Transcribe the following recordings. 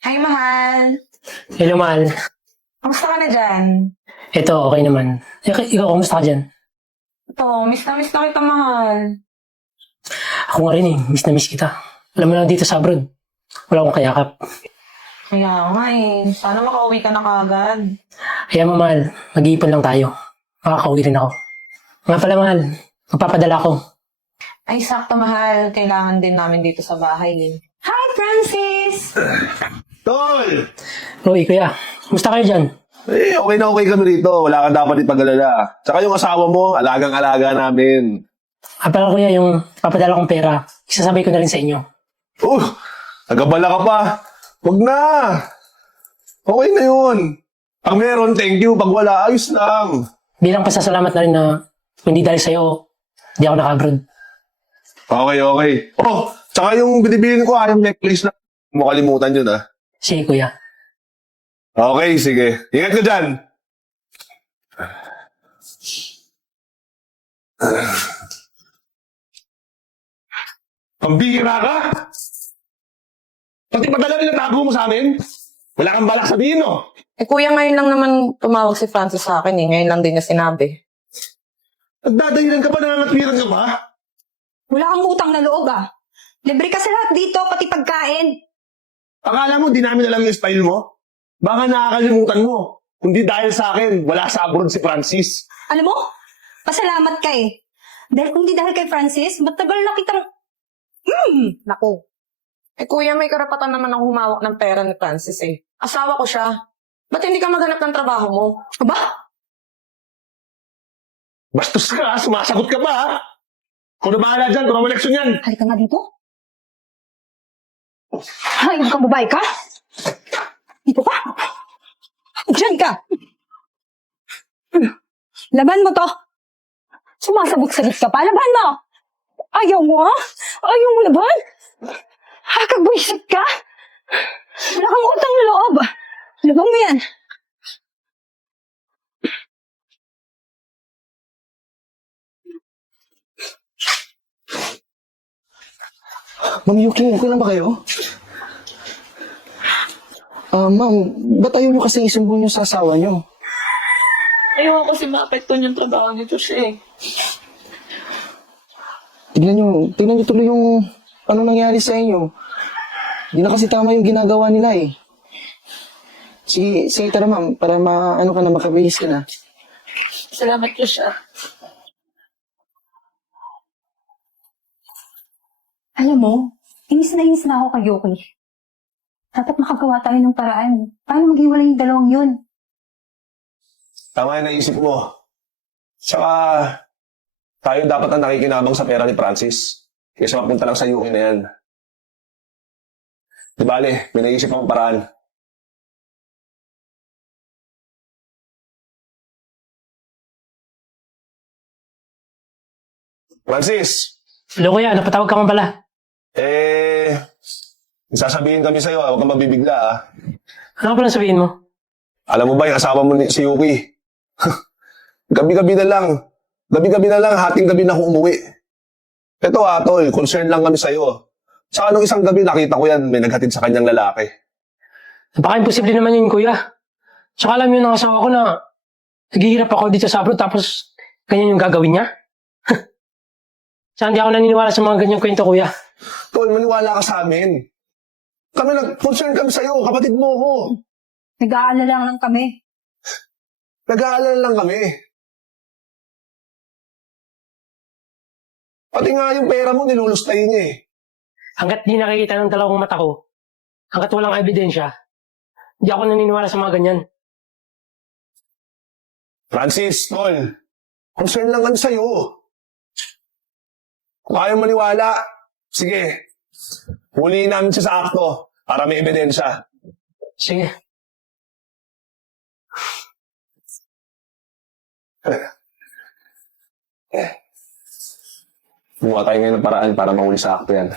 Hi, mahal. Hello, mahal. Kamusta ka na dyan? Ito, okay naman. Ikaw, kumusta ka dyan? Ito, miss na kita, mahal. Ako nga rin eh, miss na miss kita. Alam mo lang dito sa abroad, wala akong kayakap. Kaya nga eh. Sana makauwi ka na kagad. Kaya mo, mahal, mag-iipon lang tayo. Makakauwi rin ako. Nga pala, mahal, magpapadala ko. Ay, sakto, mahal. Kailangan din namin dito sa bahay eh. Hi, Francis! Tol! Uy, kuya, kumusta kayo dyan? Okay na okay kami rito. Wala kang dapat ipag-alala. Tsaka yung asawa mo, alagang-alaga namin. Pala kuya, yung papadala kong pera, isasabay ko na rin sa inyo. Nagabala ka pa. Huwag na. Okay na yun. Pag meron, thank you. Pag wala, ayos lang. Bilang pasasalamat na rin na hindi dahil sa'yo, di ako naka-abroad. Okay. Tsaka yung binibilin ko, yung necklace na. Makalimutan yun, ah. Sige, kuya. Okay, sige. Ingat ka dyan. Pambihira ka? Pati padala nila tago mo sa amin? Wala kang balak sabihin, no? Eh, kuya, ngayon lang naman tumawag si Francis sa akin eh. Ngayon lang din niya sinabi. Nagdadahilan ka pa, nangangatwiran ka pa? Wala kang utang na loob ah. Libre ka sa lahat dito, pati pagkain. Akala mo, di namin alam yung style mo? Baka nakakalimutan mo. Kundi dahil sa akin, wala sa abroad si Francis. Alam mo, pasalamat ka eh. Dahil kung di dahil kay Francis, matagal na kitang... Naku. Eh, kuya, may karapatan naman ako humawak ng pera ni Francis eh. Asawa ko siya. Ba't hindi ka maghanap ng trabaho mo? Aba, Bastos ka, sumasagot ka pa, ha? Kung na bahala dyan, kung na eleksyon yan. halika nga dito. Hayop kang babae ka? Dito ka. Diyan ka. Laban mo to. Sumasagot-sagot ka pa. Laban mo. Ayaw mo ha? Ayaw mo laban? Hakagbuisit ka? Wala kang utang na loob. Laban mo yan. Ma'am Yuki, okay lang ba kayo? Ma'am, ba't ayaw nyo kasi isumbong nyo sa asawa nyo? Ayaw kasi maapektuhan yung trabaho nito siya eh. Tignan nyo tuloy yung ano nangyari sa inyo. Hindi na kasi tama yung ginagawa nila eh. Sige tara ma'am, para maano ka na, makabihis ka na. Salamat ko siya. Alam mo, inis na ako kay Yuki. Dapat makagawa tayo ng paraan. Paano maghiwalay yung dalawang yun? Tama yung naisip mo. Tsaka, tayo dapat ang nakikinabang sa pera ni Francis. Kaysa mapunta lang sa UK na yan. Di bale, may naisip akong paraan. Francis! Hello, kuya, napatawag ka man pala. Sasabihin kami sa'yo, huwag kang mabibigla, ah. Ano pala sabihin mo? Alam mo ba yung asawa mo si Yuki? Gabi-gabi na lang. Gabi-gabi na lang, hating gabi na ako umuwi. Ito tol, concern lang kami sa'yo. Sa anong isang gabi nakita ko yan, may naghatid sa kanyang lalaki. Napaka-imposible naman yun, kuya. Tsaka alam yun ng asawa ko na naghihirap ako dito sa abroad tapos ganyan yung gagawin niya. Tsaka hindi ako naniniwala sa mga ganyang kwento, kuya. Tol, maniwala ka sa amin. Concern kami sa'yo, kapatid mo ko. Nag-aalala lang kami. Nag-aalala lang kami. Pati nga yung pera mo, nilulustay niya eh. Hanggat di nakikita ng dalawang mata ko, hanggat walang ebidensya, hindi ako naniniwala sa mga ganyan. Francis, tol, concern lang kami sa'yo. Kung ayaw maniwala, sige, huliin namin siya sa akto para may ebidensya. Sige. Gumawa tayo ngayon ng paraan para mahuli sa akto yan.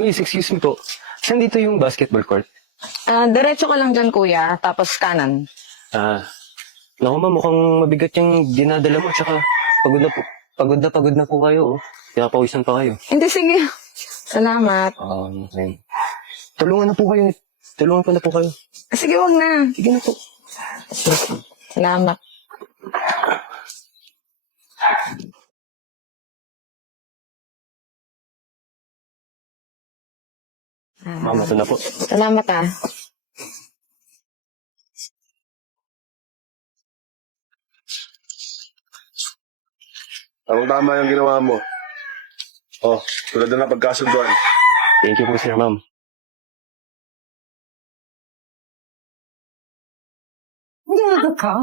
Miss, excuse me po. Saan dito yung basketball court? Diretso ka lang dyan, kuya. Tapos kanan. Naku ma'am, mukhang mabigat yung dinadala mo. Tsaka pagod na po kayo. Oh. Kaya pawisan pa kayo. Hindi, sige. Salamat. Ayun. Tulungan na po kayo. Tulungan ko na po kayo. Sige, wag na. Sige na po. Salamat. Ma'am, ito na po. Salamat ah. Tama yung ginawa mo. Oh, tulad na napagkasunduan. Thank you po, sir, ma'am. Gago ka?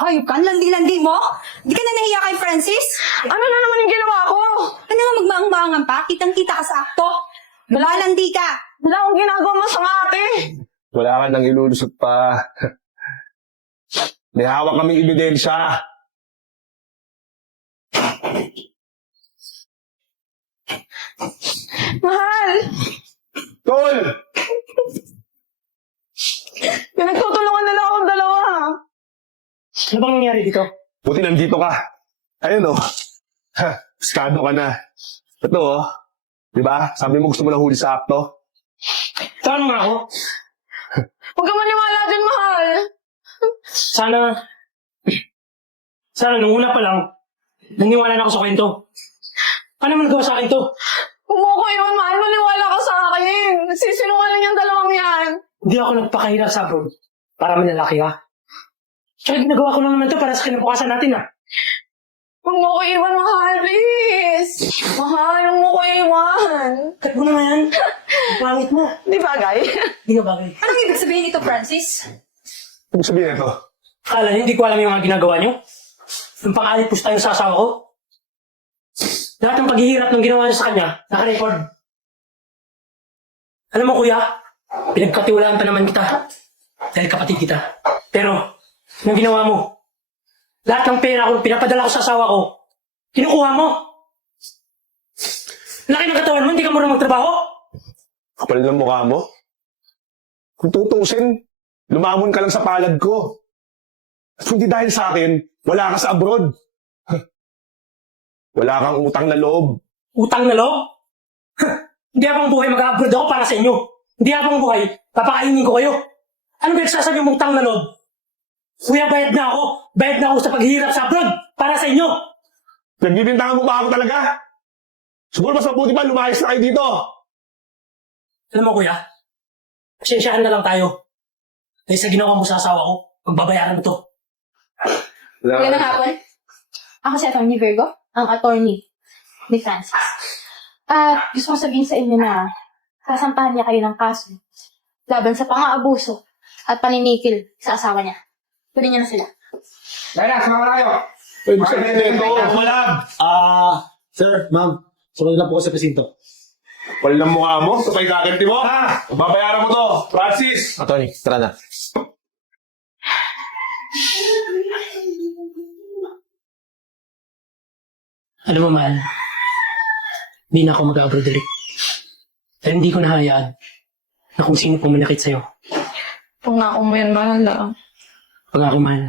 Hayop ka? Landi-landi mo? Di ka na nahiya kay Francis? Ano na naman yung ginawa ko? Ano nga magmaang-maangan pa? Kitang-kita ka sa akto. Lumalandi ka. Wala akong ginagawa masama, ate. Wala ka nang ilulusot pa. May hawak kaming ebidensya. Mahal! Tol! Pinagtutulungan nila akong dalawa. Ano bang nangyari dito? Buti nandito ka. Ayun oh. Ha, skado ka na. Ito oh. Diba? Sabi mo gusto mo na huli sa akto. Tawan mo nga ako. Huwag ka maniwala dyan, mahal. Sana nung una pa lang, naniwala na ako sa kwento. Paano mo nagawa sa akin to? Huwag mo ko iwan, mahal. Maniwala ka sa akin. Nagsisinungaling yung dalawang yan. Hindi ako nagpakahirap sa abroad para manlalaki ka. Tsaka ginagawa ko lang naman to para sa kinabukasan natin Huwag mo ko iwan, mahal. Please. Mahal, huwag mo ko iwan. Kat mo naman yan. Ang pangit mo. Di bagay? Hindi ka bagay. Anong ibig sabihin nito, Francis? Ibig sabihin ito. Akala niyo, hindi ko alam yung mga ginagawa niyo? Yung pang-alipos tayo sa asawa ko? Lahat ng paghihirap ng ginawa niyo sa kanya, naka-record. Alam mo kuya, pinagkatiwalaan pa naman kita. Dahil kapatid kita. Pero, yung ginawa mo, lahat ng pera ko, pinapadala ko sa asawa ko, kinukuha mo. Laki ng katawan mo, hindi ka marunong magtrabaho. Kapal ng mukha mo. Kung tutusin, lumamon ka lang sa palad ko. At hindi dahil sa akin, wala ka sa abroad. Wala kang utang na loob. Utang na loob? Hindi habang buhay mag-abroad ako para sa inyo. Hindi habang buhay, papakainin ko kayo. Ano ba nagsasabi mong utang na loob? Kuya, bayad na ako. Bayad na ako sa paghihirap sa abroad para sa inyo. Nagbibintangan mo ba ako talaga? Siguro mas mabuti pa, lumayas na kayo dito. Alam mo kuya, pasensyahan na lang tayo. Dahil sa ginawa mo sa asawa ko, magbabayaran mo to. Magandang hapon. Ako si Atty. Virgo, ang attorney ni Francis. At gusto kong sabihin sa inyo na sasampahan niya kayo ng kaso laban sa pang-aabuso at paninikil sa asawa niya. Kunin niyo na sila. Ibig sabihin nito, Sir, ma'am, sumunod lang po ko sa presinto. kapal ng mukha mo, sa pagkakanti mo. Babayaran mo to, Francis. Attorney, tara na. Alam mo mahal, hindi na ako mag-abroad ulit. Dahil hindi ko nahayaan na kung sino pumanakit sa'yo. Pangako mo yan, mahal ah. Pangako mahal,